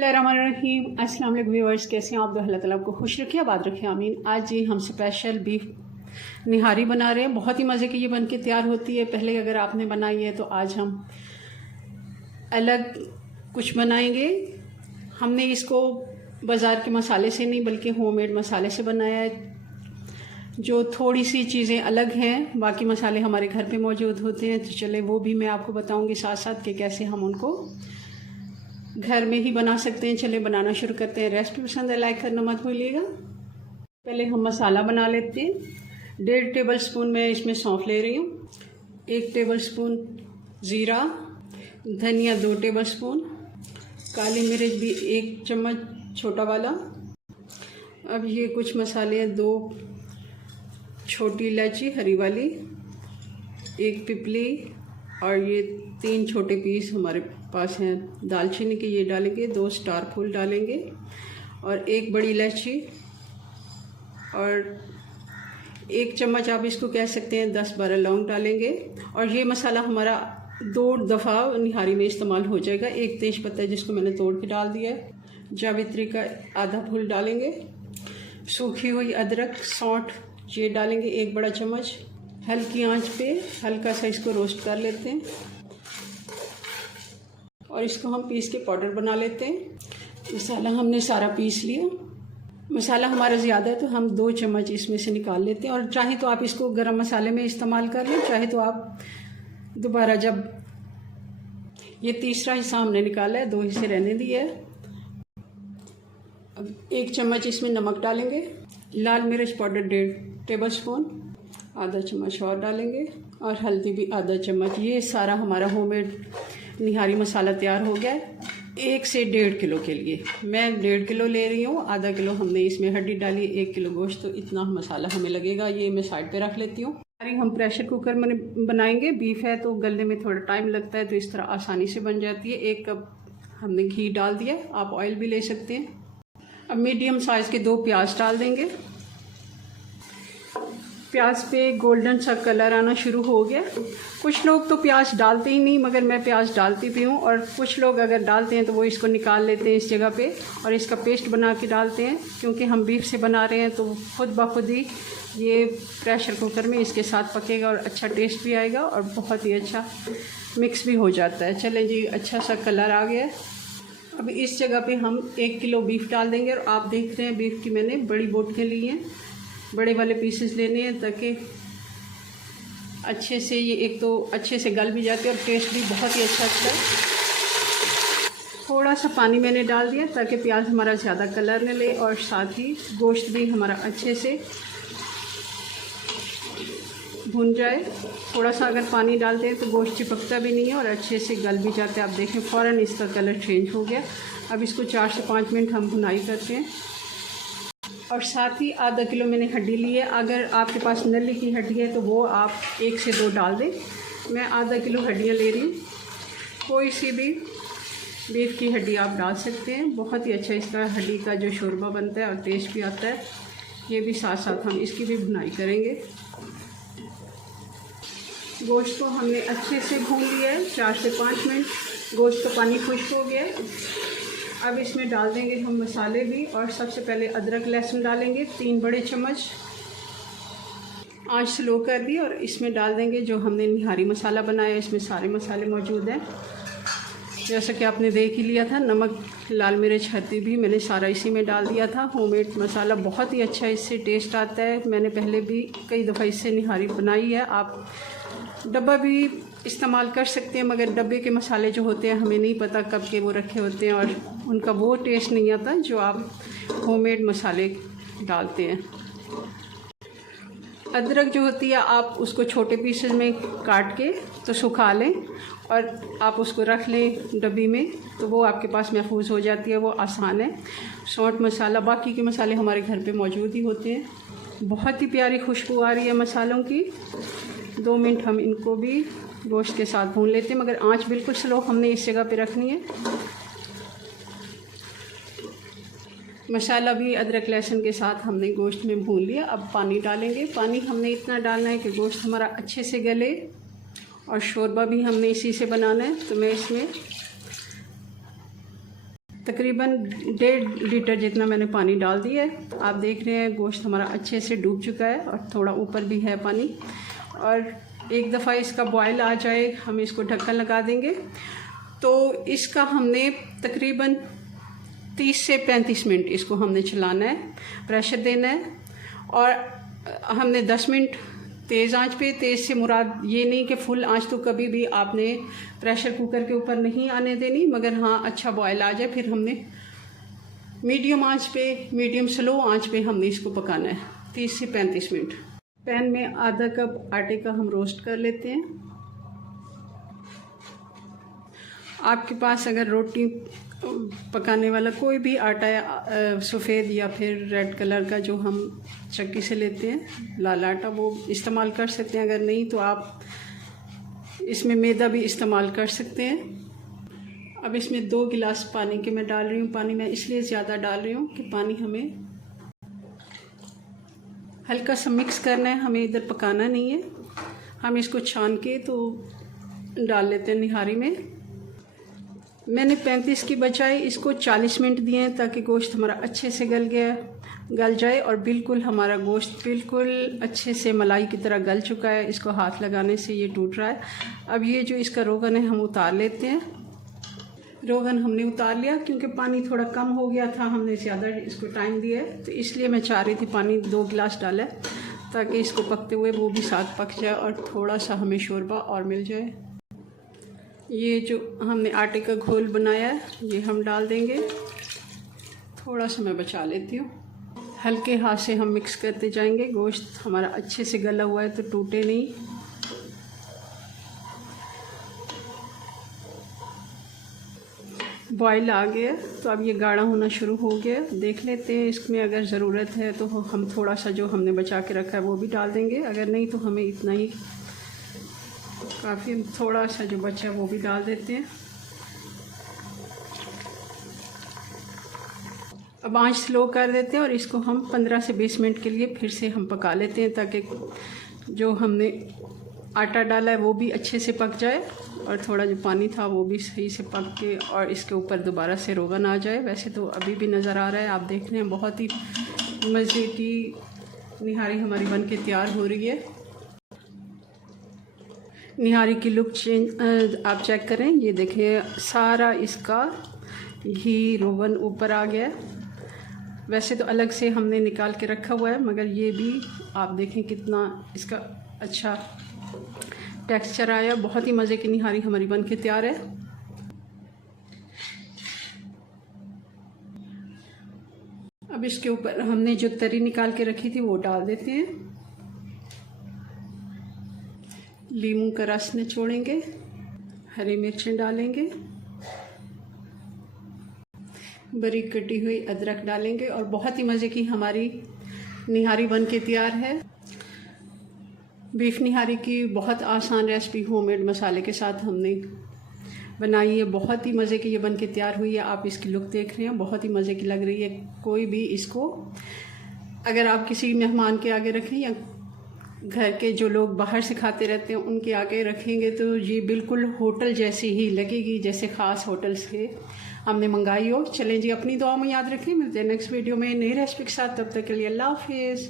बिस्मिल्लाहिर्रहमानिर्रहीम। अस्सलाम वालेकुम व्यूअर्स, कैसे हैं आप? तो अल्लाह ताला आपको खुश रखे, आबाद रखे, आमीन। आज जी हम स्पेशल बीफ निहारी बना रहे हैं। बहुत ही मज़े की ये बन के तैयार होती है। पहले अगर आपने बनाई है तो आज हम अलग कुछ बनाएंगे। हमने इसको बाज़ार के मसाले से नहीं बल्कि होममेड मसाले से बनाया है, जो थोड़ी सी चीज़ें अलग हैं। बाकी मसाले हमारे घर पे मौजूद होते हैं, तो चले वो भी मैं आपको बताऊंगी साथ साथ कि कैसे हम उनको घर में ही बना सकते हैं। चले बनाना शुरू करते हैं। रेसिपी पसंद है लाइक करना मत भूलिएगा। पहले हम मसाला बना लेते हैं। 1.5 टेबल स्पून मैं इसमें सौंफ ले रही हूँ, 1 टेबल स्पून ज़ीरा, धनिया 2 टेबल स्पून, काली मिर्च भी 1 चम्मच छोटा वाला। अब ये कुछ मसाले हैं, 2 छोटी इलायची हरी वाली, 1 पिपली और ये 3 छोटे पीस हमारे पास हैं दालचीनी के, ये डालेंगे। 2 स्टार फूल डालेंगे और 1 बड़ी इलायची और 1 चम्मच आप इसको कह सकते हैं 10-12 लौंग डालेंगे। और ये मसाला हमारा 2 दफ़ा निहारी में इस्तेमाल हो जाएगा। 1 तेज पत्ता जिसको मैंने तोड़ के डाल दिया है, जावित्री का आधा फूल डालेंगे, सूखी हुई अदरक सौंठ ये डालेंगे 1 बड़ा चम्मच। हल्की आंच पे हल्का सा इसको रोस्ट कर लेते हैं और इसको हम पीस के पाउडर बना लेते हैं। मसाला हमने सारा पीस लिया। मसाला हमारा ज़्यादा है तो हम 2 चम्मच इसमें से निकाल लेते हैं। और चाहे तो आप इसको गरम मसाले में इस्तेमाल कर लें, चाहे तो आप दोबारा, जब ये तीसरा हिस्सा हमने निकाला है, 2 हिस्से रहने दिए है। अब 1 चम्मच इसमें नमक डालेंगे, लाल मिर्च पाउडर 1.5 टेबल स्पून, आधा चम्मच और डालेंगे और हल्दी भी आधा चम्मच। ये सारा हमारा होममेड निहारी मसाला तैयार हो गया है। 1 से 1.5 किलो के लिए मैं 1.5 किलो ले रही हूँ। आधा किलो हमने इसमें हड्डी डाली, 1 किलो गोश्त, तो इतना मसाला हमें लगेगा। ये मैं साइड पे रख लेती हूँ। हम प्रेशर कुकर में बनाएंगे। बीफ है तो गलने में थोड़ा टाइम लगता है, तो इस तरह आसानी से बन जाती है। 1 कप हमने घी डाल दिया, आप ऑयल भी ले सकते हैं। अब मीडियम साइज़ के 2 प्याज डाल देंगे। प्याज पे गोल्डन सा कलर आना शुरू हो गया। कुछ लोग तो प्याज डालते ही नहीं, मगर मैं प्याज डालती भी हूँ। और कुछ लोग अगर डालते हैं तो वो इसको निकाल लेते हैं इस जगह पे और इसका पेस्ट बना के डालते हैं। क्योंकि हम बीफ से बना रहे हैं तो खुद ब खुद ही ये प्रेशर कुकर में इसके साथ पकेगा और अच्छा टेस्ट भी आएगा और बहुत ही अच्छा मिक्स भी हो जाता है। चलें जी, अच्छा सा कलर आ गया है। अब इस जगह पे हम 1 किलो बीफ डाल देंगे। और आप देख रहे हैं बीफ की मैंने बड़ी बोटियाँ ली हैं, बड़े वाले पीसेस लेने हैं ताकि अच्छे से ये एक तो अच्छे से गल भी जाते हैं और टेस्ट भी बहुत ही अच्छा आता है। थोड़ा सा पानी मैंने डाल दिया ताकि प्याज हमारा ज़्यादा कलर न ले और साथ ही गोश्त भी हमारा अच्छे से भुन जाए। थोड़ा सा अगर पानी डालते हैं तो गोश्त चिपकता भी नहीं है और अच्छे से गल भी जाता है। आप देखें फ़ौरन इसका कलर चेंज हो गया। अब इसको 4 से 5 मिनट हम भुनाई करते हैं। और साथ ही आधा किलो मैंने हड्डी ली है। अगर आपके पास नली की हड्डी है तो वो आप 1 से 2 डाल दें। मैं आधा किलो हड्डियाँ ले रही हूँ। कोई सी भी बीफ की हड्डी आप डाल सकते हैं। बहुत ही अच्छा इसका हड्डी का जो शोरबा बनता है और टेस्ट भी आता है। ये भी साथ साथ हम इसकी भी भुनाई करेंगे। गोश्त को हमने अच्छे से भून लिया है 4 से 5 मिनट। गोश्त का पानी खुश्क हो गया है। अब इसमें डाल देंगे हम मसाले भी। और सबसे पहले अदरक लहसुन डालेंगे 3 बड़े चम्मच। आंच स्लो कर दी और इसमें डाल देंगे जो हमने निहारी मसाला बनाया। इसमें सारे मसाले मौजूद हैं, जैसा कि आपने देख ही लिया था। नमक, लाल मिर्च, हल्दी भी मैंने सारा इसी में डाल दिया था। होममेड मसाला बहुत ही अच्छा इससे टेस्ट आता है। मैंने पहले भी कई दफ़ा इससे निहारी बनाई है। आप डब्बा भी इस्तेमाल कर सकते हैं, मगर डब्बे के मसाले जो होते हैं हमें नहीं पता कब के वो रखे होते हैं और उनका वो टेस्ट नहीं आता जो आप होममेड मसाले डालते हैं। अदरक जो होती है आप उसको छोटे पीसेस में काट के तो सुखा लें और आप उसको रख लें डब्बी में, तो वो आपके पास महफूज हो जाती है। वो आसान है। सौंठ मसाला, बाकी के मसाले हमारे घर पे मौजूद ही होते हैं। बहुत ही प्यारी खुशबू आ रही है मसालों की। 2 मिनट हम इनको भी गोश्त के साथ भून लेते हैं, मगर आंच बिल्कुल स्लो हमने इस जगह पे रखनी है। मसाला भी अदरक लहसुन के साथ हमने गोश्त में भून लिया। अब पानी डालेंगे। पानी हमने इतना डालना है कि गोश्त हमारा अच्छे से गले और शोरबा भी हमने इसी से बनाना है। तो मैं इसमें तकरीबन 1.5 लीटर जितना मैंने पानी डाल दिया है। आप देख रहे हैं गोश्त हमारा अच्छे से डूब चुका है और थोड़ा ऊपर भी है पानी। और एक दफ़ा इसका बॉयल आ जाए हम इसको ढक्कन लगा देंगे। तो इसका हमने तकरीबन 30 से 35 मिनट इसको हमने चलाना है, प्रेशर देना है। और हमने 10 मिनट तेज़ आंच पे, तेज़ से मुराद ये नहीं कि फुल आंच तो कभी भी आपने प्रेशर कुकर के ऊपर नहीं आने देनी, मगर हाँ अच्छा बॉयल आ जाए फिर हमने मीडियम आंच पे, मीडियम स्लो आंच पे हमने इसको पकाना है 30 से 35 मिनट। पैन में आधा कप आटे का हम रोस्ट कर लेते हैं। आपके पास अगर रोटी पकाने वाला कोई भी आटा है, सफ़ेद या फिर रेड कलर का जो हम चक्की से लेते हैं, लाल आटा, वो इस्तेमाल कर सकते हैं। अगर नहीं तो आप इसमें मैदा भी इस्तेमाल कर सकते हैं। अब इसमें 2 गिलास पानी के मैं डाल रही हूँ। पानी मैं इसलिए ज़्यादा डाल रही हूँ कि पानी हमें हल्का सा मिक्स करना है, हमें इधर पकाना नहीं है। हम इसको छान के तो डाल लेते हैं निहारी में। मैंने 35 की बजाय इसको 40 मिनट दिए हैं ताकि गोश्त हमारा अच्छे से गल जाए और बिल्कुल हमारा गोश्त बिल्कुल अच्छे से मलाई की तरह गल चुका है। इसको हाथ लगाने से ये टूट रहा है। अब ये जो इसका रोगन है हम उतार लेते हैं। रोगन हमने उतार लिया क्योंकि पानी थोड़ा कम हो गया था, हमने ज़्यादा इसको टाइम दिया है, तो इसलिए मैं चाह रही थी पानी 2 गिलास डाला ताकि इसको पकते हुए वो भी साथ पक जाए और थोड़ा सा हमें शोरबा और मिल जाए। ये जो हमने आटे का घोल बनाया है ये हम डाल देंगे। थोड़ा सा मैं बचा लेती हूँ। हल्के हाथ से हम मिक्स करते जाएंगे। गोश्त हमारा अच्छे से गला हुआ है तो टूटे नहीं। बॉयल आ गया तो अब ये गाढ़ा होना शुरू हो गया। देख लेते हैं, इसमें अगर ज़रूरत है तो हम थोड़ा सा जो हमने बचा के रखा है वो भी डाल देंगे। अगर नहीं तो हमें इतना ही काफ़ी, थोड़ा सा जो बचा है वो भी डाल देते हैं। अब आंच स्लो कर देते हैं और इसको हम 15 से 20 मिनट के लिए फिर से हम पका लेते हैं ताकि जो हमने आटा डाला है वो भी अच्छे से पक जाए और थोड़ा जो पानी था वो भी सही से पक के और इसके ऊपर दोबारा से रोगन आ जाए। वैसे तो अभी भी नज़र आ रहा है, आप देख रहे हैं, बहुत ही मज़े की निहारी हमारी बन के तैयार हो रही है। निहारी की लुक चेंज आप चेक करें, ये देखिए सारा इसका घी रोगन ऊपर आ गया है। वैसे तो अलग से हमने निकाल के रखा हुआ है, मगर ये भी आप देखें कितना इसका अच्छा टेक्सचर आया। बहुत ही मज़े की निहारी हमारी बन के तैयार है। अब इसके ऊपर हमने जो तरी निकाल के रखी थी वो डाल देते हैं। लीमू का रस निचोड़ेंगे, हरी मिर्चें डालेंगे, बारीक कटी हुई अदरक डालेंगे और बहुत ही मज़े की हमारी निहारी बन के तैयार है। बीफ निहारी की बहुत आसान रेसिपी होममेड मसाले के साथ हमने बनाई है। बहुत ही मज़े की ये बन के तैयार हुई है। आप इसकी लुक देख रहे हैं, बहुत ही मज़े की लग रही है। कोई भी इसको अगर आप किसी मेहमान के आगे रखें या घर के जो लोग बाहर से खाते रहते हैं उनके आगे रखेंगे तो ये बिल्कुल होटल जैसी ही लगेगी, जैसे ख़ास होटल से हमने मंगाई हो। चलें जी, अपनी दुआ में याद रखें। मिलते हैं नेक्स्ट वीडियो में नई रेसिपी के साथ। तब तक के लिए अल्लाह हाफिज़।